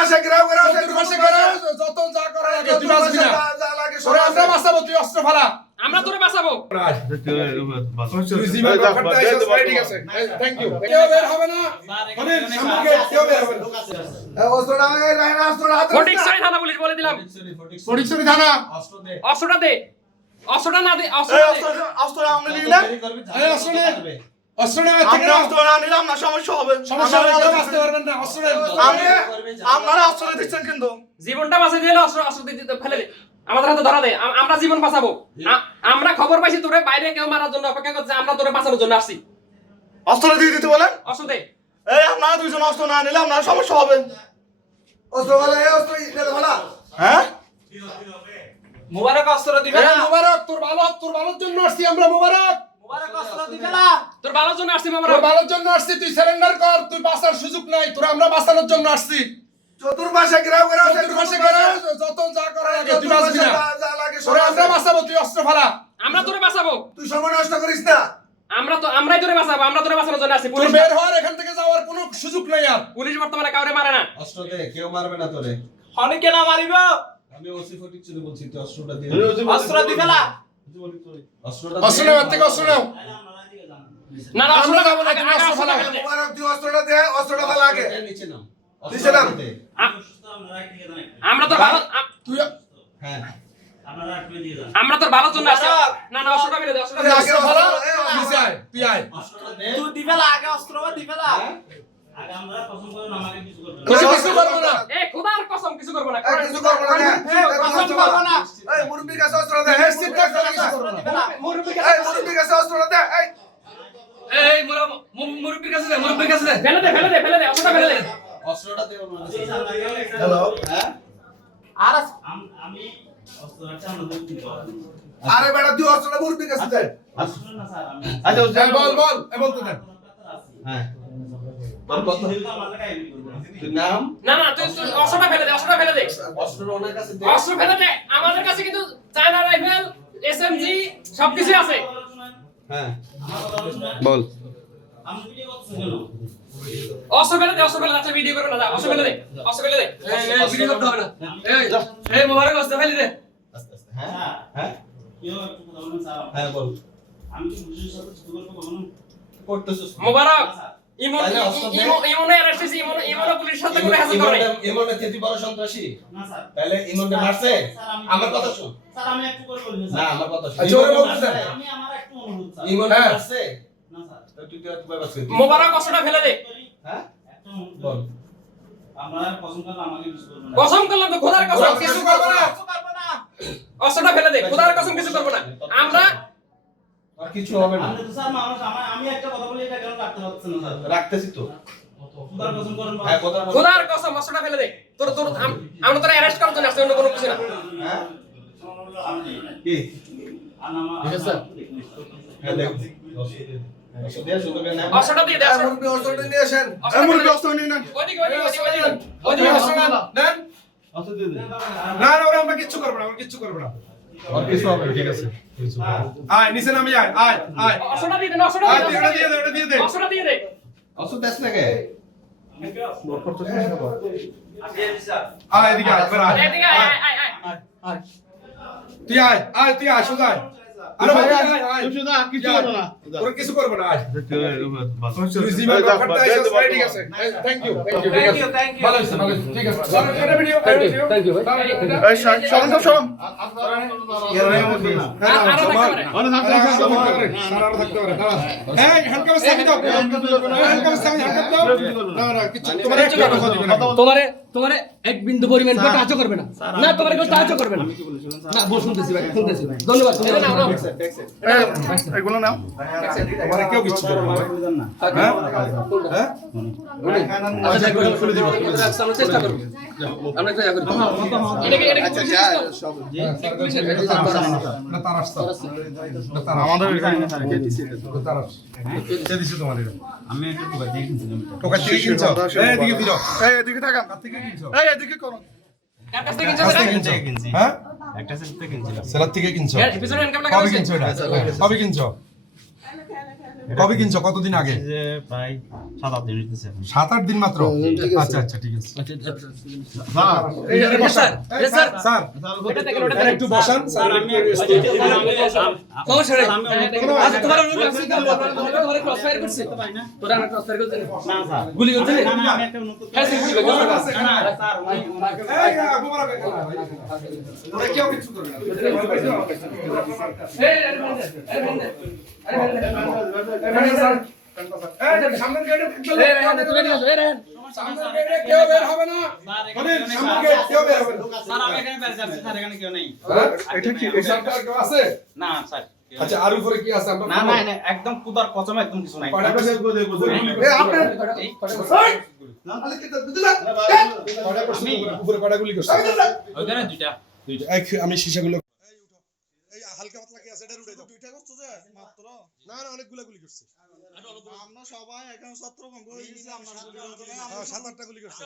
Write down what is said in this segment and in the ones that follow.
চতুর্পাশে ঘেরাও করা আছে, চতুর্পাশে ঘেরাও, যত যা করা লাগে তুই বাঁচবি না। যা লাগে সব তোরে আমরা আছে। বাঁচাবো, তুই অস্ত্র ফালা। আমরা তোরে বাঁচাবো। তুই জীবন রক্ষার্থে আইছিস, ভাই, ঠিক আছে। Thank you. কেউ বের হবে না। অনিল, সামনে কেউ বের হবে না। এই অস্ত্রটা আমাকে রাখেন, অস্ত্রটা হাতে ফটিকছড়ি থানা পুলিশ বলে দিলাম। ফটিকছড়ি থানা। অস্ত্রটা দে। অস্ত্রটা না দে, এই অস্ত্রটা দে। অস্ত্রটা আমরা নিলাম। এই অস্ত্র নে। অস্ত্র নে, থেকে আমরা নাও। অস্ত্র না নিলাম না সমস্যা হবে। সমস্যা হলে কেউ বাঁচতে পারবেন না। অস্ত্র নে। আপনারা অস্ত্র দিচ্ছেন কিন্তু। জীবনটা বাঁচাই দিলে অস্ত্র দিতে ফেলে দে। আমাদের হাতে ধরা দে, আমরা জীবন বাঁচাবো। আমরা খবর পাইছি তোরে বাইরে কেউ মারার জন্য অপেক্ষা করছে, আমরা তোরে বাঁচানোর জন্য আসছি। অস্ত্র দিয়ে দিতে বলেন। অস্ত্র দে। এই আপনারা দুইজন অস্ত্র না নিলে আপনার সমস্যা হবে। অস্ত্র বলে এই অস্ত্র নিতে বলা। হ্যাঁ? মুবারক অস্ত্র দিবে এই না। মোবারক, তোর ভালোর জন্য আসছি আমরা, মোবারক। মুবারক অস্ত্র দিবে না। তোর ভালোর জন্য আসছি তোর আমরা। ভালোর জন্য আসছি, তুই সারেন্ডার কর, তুই বাঁচার সুযোগ নাই, তোরা আমরা বাঁচানোর জন্য আসছি। চতুর্পাশে ঘেরাও করা আছে, চতুর্পাশে ঘেরাও, যত যা করা লাগে তুই বাঁচবি না। যা লাগে সব তোরে আমরা আছে। বাঁচাবো, তুই অস্ত্র ফালা। আমরা তোরে বাঁচাবো। তুই সময় নষ্ট করিস না। আমরাই তোরে বাঁচাবো, আমরা তোরে বাঁচানোর জন্য আসছি। তোর পুলিশ বের হওয়ার, এখান থেকে যাওয়ার কোনো সুযোগ নাই আর। পুলিশ বর্তমানে কাউরে মারে না। অস্ত্র দে, কেউ মারবে না তোরে। অনেকে না মারিব। আমি ওসি ফটিকছড়ি বলছি, তুই অস্ত্রটা দিয়ে অস্ত্র দিবে না। অস্ত্রটা অস্ত্র নেও, এর থেকে অস্ত্র নেও। না না, আমরা যাবো না, আগে তুমি অস্ত্র অস্ত্রটা ফেলা। ফেলে দে। মুবারক তুই অস্ত্রটা দে, অস্ত্রটা ফেলা আগে। নিচে নাও। নিচে নাম। দে। আমরা তোর ভালো তুই হ্যাঁ। আমরা তোর ভালোর জন্য আসছি। না না, অস্ত্রটা ফেলে দে, অস্ত্রটা ফেলে দে। অস্ত্র ফালা, নিচে আয়, তুই আয়। অস্ত্রটা দে। তুই দিবে না, আগে অস্ত্র দিবে না। কিছু করবো না। এই খোদার কসম কিছু করব না। এই কিছু করবো না। কসম করবো না। এই মুরব্বির কাছে অস্ত্রটা দে। এই সিট থাকতে কিছু করবো না। দিবে না। মুরব্বির এই মুরব্বির কাছে অস্ত্রটা দে। এই এই মুরব্বির কাছে দে, মুরব্বির কাছে দে। ফেলে দে, ফেলে দে, ফেলে দে, অস্ত্রটা ফেলে দে। অস্ত্রটা দে ওনার কাছে। হ্যালো। হ্যাঁ? আর আমি অস্ত্র রাখছি আমাদের আরে বেটা তুই অস্ত্রটা মুরব্বির কাছে দে। না স্যার আমি আচ্ছা, হ্যাঁ, বল বল, এ বলতে দেন। হ্যাঁ। তোর কত? তুই নাম? না না, তুই অস্ত্রটা ফেলে দে, অস্ত্রটা ফেলে দে। অস্ত্রটা ওনার কাছে দে। অস্ত্র ফেলে দে। আমাদের কাছে কিন্তু চায়না রাইফেল, এসএমজি সবকিছু আছে। হ্যাঁ। বল। আমি ভিডিও করতেছি কেন? অস্ত্র ফেলে দে, অস্ত্র ফেলে দে। আচ্ছা, ভিডিও করবে না, যা, অস্ত্র ফেলে দে, অস্ত্র ফেলে দে। ভিডিও করতে হবে না। এই মোবারক অস্ত্র ফেলে দে। আস্তে আস্তে। হ্যাঁ? হ্যাঁ? কেউ একটু কথা বলুন স্যার। হ্যাঁ বল। আমি কি পুলিশের সাথে ছোট গল্প বলুন? করতেছিস? মোবারক ইমন তাহলে অস্ত্র দে। ইমনে অ্যারেস্ট হয়েছে, ইমন পুলিশের সাথে করে হাজির করে। ইমনের থেকে বড় সন্ত্রাসী। না স্যার। তাহলে ইমনকে মারছে? আমার কথা শুন। স্যার আমি একটু করে বলি না, আমার কথা শুন। আচ্ছা, ওরা ইমনকে বলতে মারছে? দেন। আমি আমার একটু অনুরোধ স্যার। ইমনকে হ্যাঁ। মারছে? না স্যার। তো তুই তো তুই বাস করবি। মোবারক অস্ত্রটা ফেলে দে। হ্যাঁ? একটা অনুরোধ বল। করি। আপনারা কসম করে আমাকে কিছু করবেন না। কসম করলাম তো, খোদার কসম ওরা কিছু করবো না। কিছু করবো না। অস্ত্রটা ফেলে দে, খোদার কসম কিছু করব না। আমরা আর কিছু হবে না। আপনি তো স্যার মানুষ আমি একটা কথা বলি এটা কেন কাটতে পারছেন না স্যার? রাখতেছি তো। সুদার কসম করেন হ্যাঁ, কথা বল। খোদার কসম অস্ত্রটা ফেলে দে। আমরা তোরা অ্যারেস্ট করার জন্য আসছি, অন্য কোনো কিছু না। হ্যাঁ? আমি কি? ঠিক আছে হ্যাঁ, দেখ। অস্ত্র দিয়ে শুধু করে নাম। অস্ত্রটা দিয়ে দে, এই অস্ত্র। মুরব্বি অস্ত্রটা নিয়ে আসেন। অস্ত্রটা এই মুরব্বি ফেলে দে। অস্ত্র নিয়ে নেন। ওইদিকে, ওইদিকে, ওইদিকে, ওইদিকে। ওদিকে অস্ত্র নেন, নেন। অস্ত্র দিয়ে দে। না না, ওরা আমরা কিচ্ছু করবো না, আমরা কিচ্ছু করবো না। আর কিছু হবে না, ঠিক আছে। আয়, নিচে নামি আয়, আয়, আয়। অস্ত্রটা দিয়ে দে, অস্ত্রটা আয়, দিয়ে দে, ওটা দিয়ে দে, ওটা দিয়ে দে। অস্ত্রটা দিয়ে দে। অস্ত্র দেশ না কে? আয়, এদিকে আয়, এবার আয়। এদিকে আয়, আয়, আয়, আয়। তুই আয়, আয়, তুই আয়, সোজা আয়। আরে ভাই, আয়, আয়। কিছু করবো না। ওরা কিছু করবো না, আয়। তুই জীবন রক্ষার্থে আইছিস, ভাই, ঠিক আছে। থ্যাংক ইউ, থ্যাংক ইউ, ঠিক আছে। Thank you. ভালো হয়েছে, ভালো হয়েছে, ঠিক আছে। চলো, এটা ভিডিও, থ্যাংক ইউ, ভাই। এই সরম তো সরম। তোমারে এক বিন্দু পরিমাণ সাহায্য করবে না, না তোমার কেউ সাহায্য করবে না। না বল, শুনতেছি ভাই, শুনতেছি। ধন্যবাদ। এগুলো নাও। তোমার কেউ কিছু করবে না। হ্যাঁ? হ্যাঁ? আচ্ছা, খুলে দিব, আমরা চেষ্টা করব। আমরা চেষ্টা করব। এটাকে আচ্ছা যা সব আমাদের তোমার আমি একটু টোকা দিয়ে কিনছিলাম টোকা থেকে কিনছো? এই এদিকে দিও। এই এদিকে তাকান। থেকে কিনছো? এই এদিকে করো। কার কাছ থেকে কিনছো কাছ সেটা? থেকে কিনছো? হ্যাঁ? একটা সেট কিনছিলাম সেলার থেকে কিনছো? এর পিছনে ইনকাম লাগা কবে হয়েছে? কিনছো এটা? কবে কিনছো? কবে কিনছো, কতদিন আগে? যে প্রায় 7-8 দিন হইতেছে। 7-8 দিন মাত্র? আচ্ছা আচ্ছা ঠিক আছে। স্যার স্যার স্যার এটা দেখেন, ওটা স্যার, একটু বসান স্যার, একটু rest করুন। সমস্যা নেই। আচ্ছা তোমার অনুরোধ আছে কি তোমার ক্রস ফায়ার করছে তোরা না ক্রস ফায়ার করছিস না স্যার, গুলি হচ্ছে না আমি একটা নতুন হ্যাঁ স্যার স্যার এই আবু বরাবর ওরা কেউ কিছু করবে না। সামনের গেটে কেউ বের হবে না। সামনের গেট কেউ বের হবে না। স্যার আমি এখানে বের যাচ্ছি স্যার, এখানে কেউ নেই। এটা কি এই সামনে আর কেউ আছে? না স্যার, আচ্ছা আর উপরে কি আছে আমরা? না না একদম কুদার কসম একদম কিছু নাই। কয়টা করছে? এই আপনার আলে কি তো বুঝলা? কয়টা করছে? উপরে কয়টা গুলি করছে? ওখানে দুইটা। দুইটা। আমি শিশাগুলো এই হালকা পাতলা কি আছে এটা উড়ে দাও। দুইটা করছো যে মাত্র না না অনেকগুলা গুলি করছে। আমরা সবাই এখন ছত্রভঙ্গ হয়ে গেছে আপনারা গুলি করতে না 7-8টা গুলি করছে।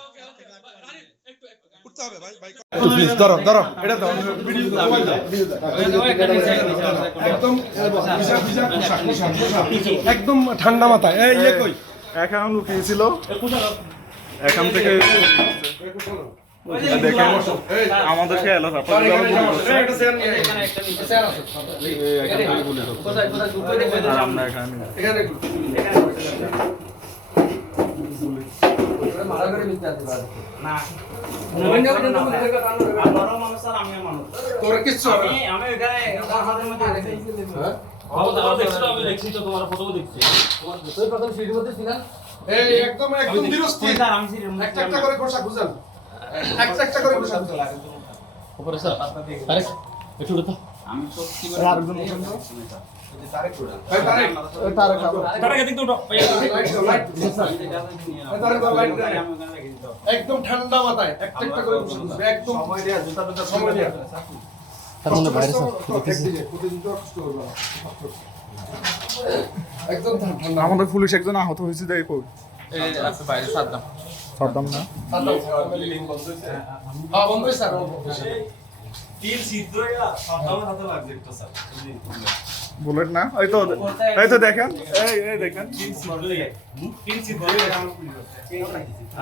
উঠতে হবে ভাই ভাই। প্লিজ ধরো ধরো এটা দাও ভিডিও দাও একদম ভিজা ভিজা পোশাক একদম ঠান্ডা মাথায় এই কই এখন লুকিয়েছিল এখান থেকে দেখেন আমাদেরকে এলো এখানে একটা স্যার কোথায় কোথায় দুটো দেখবে আমরা এখানে এখানে মারা করে মিথ্যা আছে বাদ না। আমারও মানুষ স্যার, আমিও মানুষ। তোর কিচ্ছু হবে না। আমি এখানে আমার হাতের মধ্যে রেখে হ্যাঁ তুই প্রথম সিটির মধ্যে ছিলেন এই একদম একদম বিরস্তি স্যার আমি সিরিয়াস একটা একটা করে কোষা বুঝান একটা একটা করে কোষা বুঝান উপরে স্যার আরে একটু উঠো আমি সত্যি করে ভাই তারে তারা গেদিক তো উঠো একদম ঠান্ডা মাথায় একটা একটা করে কোষা বুঝান একদম সময় দেয়া জুতা জুতা সময় দেয়া তার মানে ভাইরাস প্রতিদিন তো কষ্ট করবে না একদম ঠান্ডা আমাদের পুলিশ একজন আহত হয়েছে দেখো এই আছে বাইরে সাদ্দাম সাদ্দাম না হ্যাঁ বন্ধু স্যার বুলেট না এই তো দেখেন এই দেখেন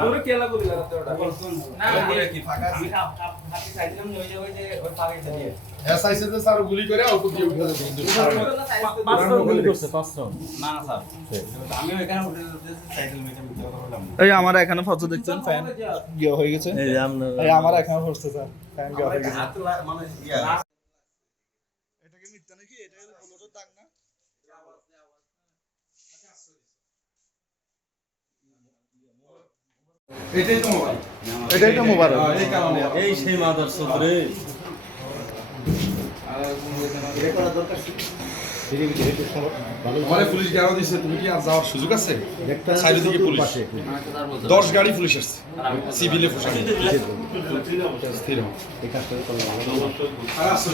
আমরা কেলা বলি না কি ফাঁকা আমি হাতি সাইডে নিয়ে যাবে যে ওই ফাঁকাটা দিয়ে এসআইসি তে স্যার গুলি করে আউট দিয়ে উঠে দেন না স্যার আমি এখানে উঠে সাইকেল মেটা মিথ্যা কথা বললাম এই আমার এখানে ফটো দেখছেন ফ্যান গিয়ে হয়ে গেছে এই আমার এখানে পড়ছে স্যার ফ্যান গিয়ে হয়ে গেছে মানে ইয়া এটা কি মিথ্যা নাকি এটা বুলেটের দাগ না এটাই তো মোবাইল এটাই তো মোবাইল এই কারণে এই সেই মাদারচোদ রে আমারে পুলিশ গাড়ি দিছে তুমি কি আর যাওয়ার সুযোগ আছে সাইডে দিকে পুলিশ 10 গাড়ি পুলিশ আসছে সিভিলে পোশাক স্থির হও। আর আসছে